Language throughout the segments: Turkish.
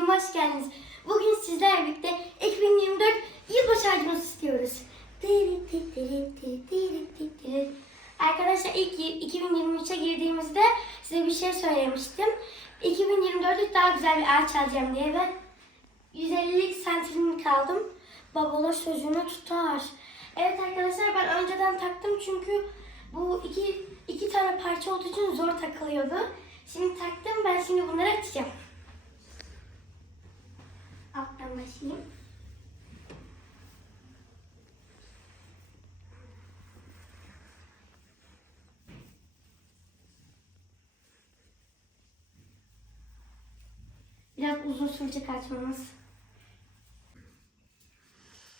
videoma hoş geldiniz. Bugün sizlerle birlikte 2024 yılbaşı ağacımızı istiyoruz. Arkadaşlar ilk y- 2023'e girdiğimizde size bir şey söylemiştim. 2024'te daha güzel bir ağaç alacağım diye ve 150'lik santimlik aldım. Babalar sözünü tutar. Evet arkadaşlar ben önceden taktım çünkü bu iki, iki tane parça olduğu için zor takılıyordu. Şimdi taktım ben şimdi bunları açacağım. Başlayayım. Biraz uzun sürecek açmamız.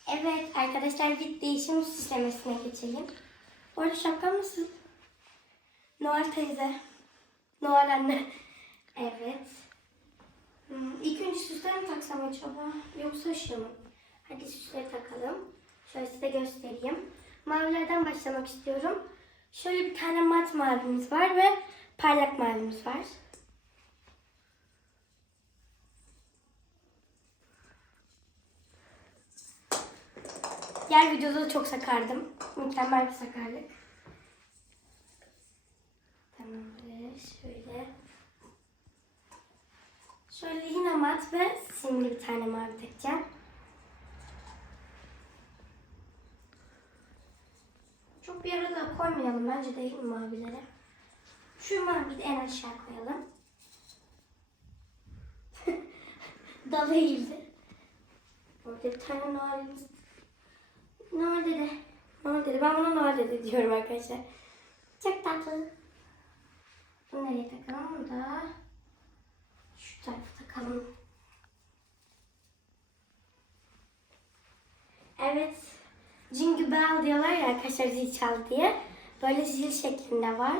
Evet arkadaşlar bir değişim süslemesine geçelim. Orada şapkan nasıl? Noel teyze. Noel anne. Evet. Hmm, ilk önce süsleri mi taksam acaba? Yoksa şu mu? Hadi süsleri takalım. Şöyle size göstereyim. Mavilerden başlamak istiyorum. Şöyle bir tane mat mavimiz var ve parlak mavimiz var. Diğer videoda da çok sakardım. Mükemmel bir sakarlık. Tamamdır. Şöyle. Şöyle yine mat ve simli bir tane mavi takacağım. Çok bir arada koymayalım bence değil mi mavilere? Şu maviyi de en aşağı koyalım. Dalı eğildi. Orada bir tane Noel'imiz. Noel dede. Noel dede. Ben buna Noel dede diyorum arkadaşlar. Çok tatlı. Bunu nereye takalım? Bunu şu tarafa. Evet. Jingle Bell diyorlar ya arkadaşlar zil çal diye. Böyle zil şeklinde var.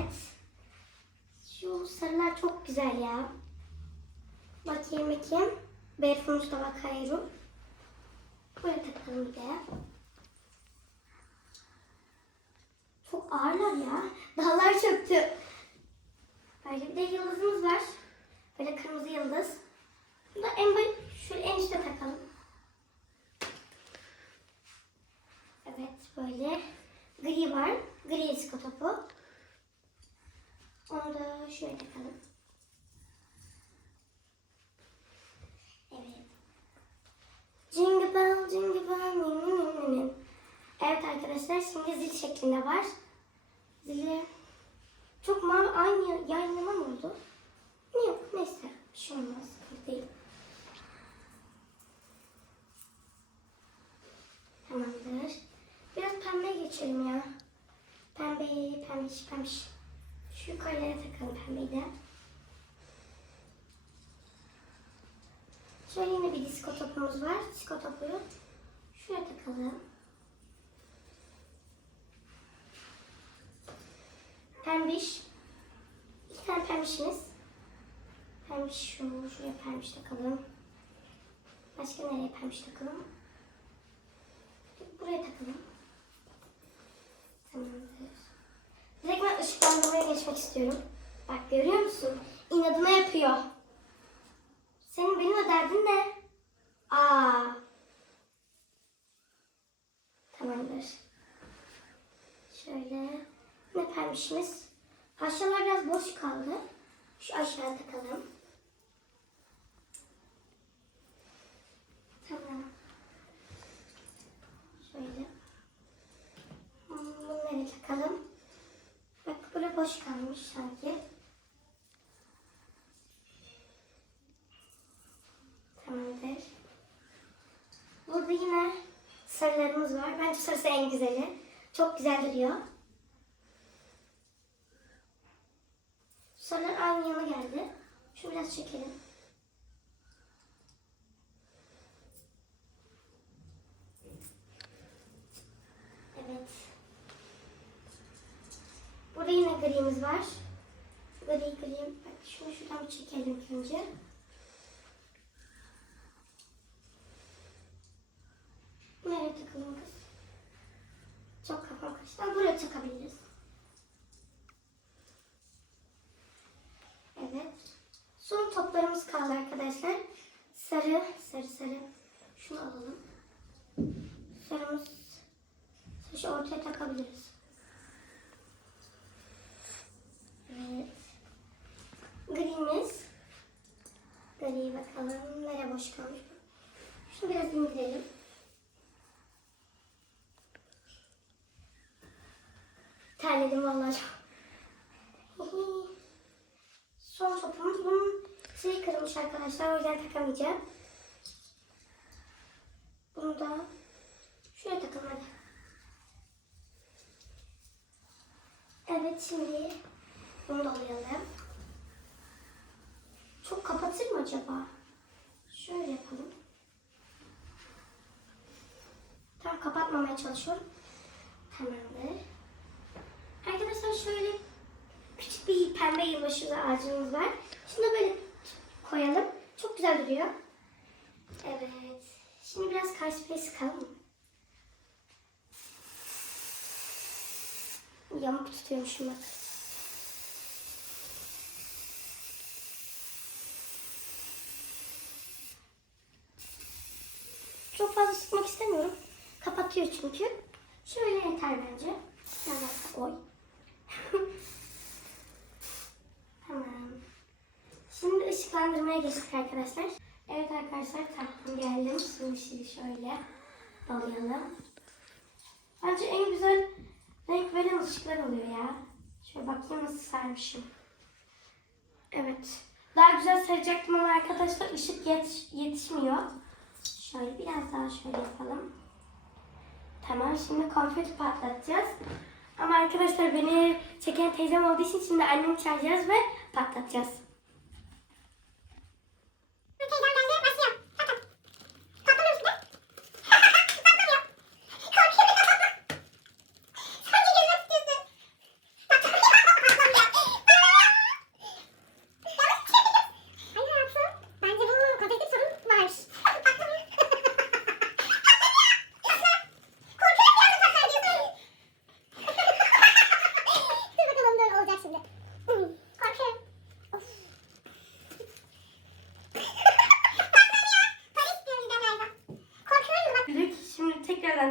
Evet. Şu sarılar çok güzel ya. Bakayım bakayım. Berfunus da bakıyorum. Böyle takalım bir de. Çok ağırlar ya. Dallar çöktü. Böyle bir de yıldızımız var. Böyle kırmızı yıldız. Bunu da en baş, şöyle en üstte takalım. Evet böyle. Gri var. Gri disko topu. Onu da şöyle takalım. Evet. Jingle bell, jingle bell, nin, nin, nin, nin. Evet arkadaşlar şimdi zil şeklinde var. Zili çok mavi aynı yan yana mı oldu? Yok neyse bir şey olmaz. sıkıntı Değil. Tamamdır. Biraz pembe geçelim ya. Pembe, pembiş, pembiş. Şu yukarıya takalım pembeyi de. Şöyle yine bir disko topumuz var. Disko topuyu şuraya takalım. Pembiş. İki tane pembişimiz. Pembiş şu, şuraya pembiş takalım. Başka nereye pembiş takalım? Buraya takalım. Tamamdır. Direkt ben ışıklandırmaya geçmek istiyorum. Bak görüyor musun? İnadına yapıyor. Senin benimle derdin ne? Aa. Tamamdır. Şöyle. Ne pembişimiz? Aşağılar biraz boş kaldı. Şu aşağı takalım. Tamam. Şöyle. Bunları takalım. Bak burası boş kalmış sanki. Tamamdır. Burada yine sarılarımız var. Bence sarısı en güzeli. Çok güzel duruyor. Sarılar aynı yana geldi. Şunu biraz çekelim. Evet. grimiz var. Gri gri. Bak şunu şuradan çekelim önce. Nereye takalım kız? Çok kafam karıştı. Ama buraya takabiliriz. Evet. Son toplarımız kaldı arkadaşlar. Sarı, sarı, sarı. Şunu alalım. Sarımız, saçı ortaya takabiliriz. Evet. Grimiz. Gri bakalım. Nereye boş kalmış? Şunu biraz indirelim. Terledim vallahi. Son topumuz bunun şeyi kırılmış arkadaşlar. O yüzden takamayacağım. Bunu da şuraya takalım hadi. Evet şimdi bunu da alayalım. Çok kapatır mı acaba? Şöyle yapalım. Tam kapatmamaya çalışıyorum. Tamamdır. Arkadaşlar şöyle küçük bir pembe yılbaşı ağacımız var. Da böyle koyalım. Çok güzel duruyor. Evet. Şimdi biraz kar spreyi sıkalım. Yamuk tutuyormuşum bak. Çok fazla sıkmak istemiyorum. Kapatıyor çünkü. Şöyle yeter bence. Oy. tamam. Şimdi ışıklandırmaya geçtik arkadaşlar. Evet arkadaşlar taktım geldim. Şimdi şimdi şöyle alayalım. Bence en güzel renk veren ışıklar oluyor ya. Şöyle bakayım nasıl sermişim. Evet. Daha güzel saracaktım ama arkadaşlar ışık yetiş yetişmiyor. Şöyle biraz daha şöyle yapalım. Tamam şimdi konfeti patlatacağız. Ama arkadaşlar beni çeken teyzem olduğu için şimdi annemi çağıracağız ve patlatacağız.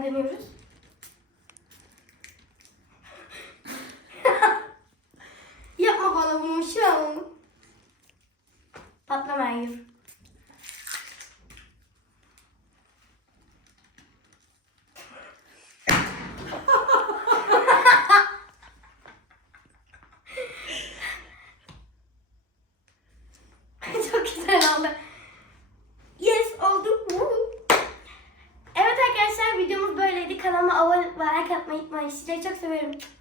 Dönüyoruz. Yapma bana bunu şu an. Patlama hayır. Çok güzel oldu. Yes oldu. Woo. Evet arkadaşlar videomuz böyleydi. Kanalıma abone ve like atmayı unutmayın. Sizleri çok. Goodbye.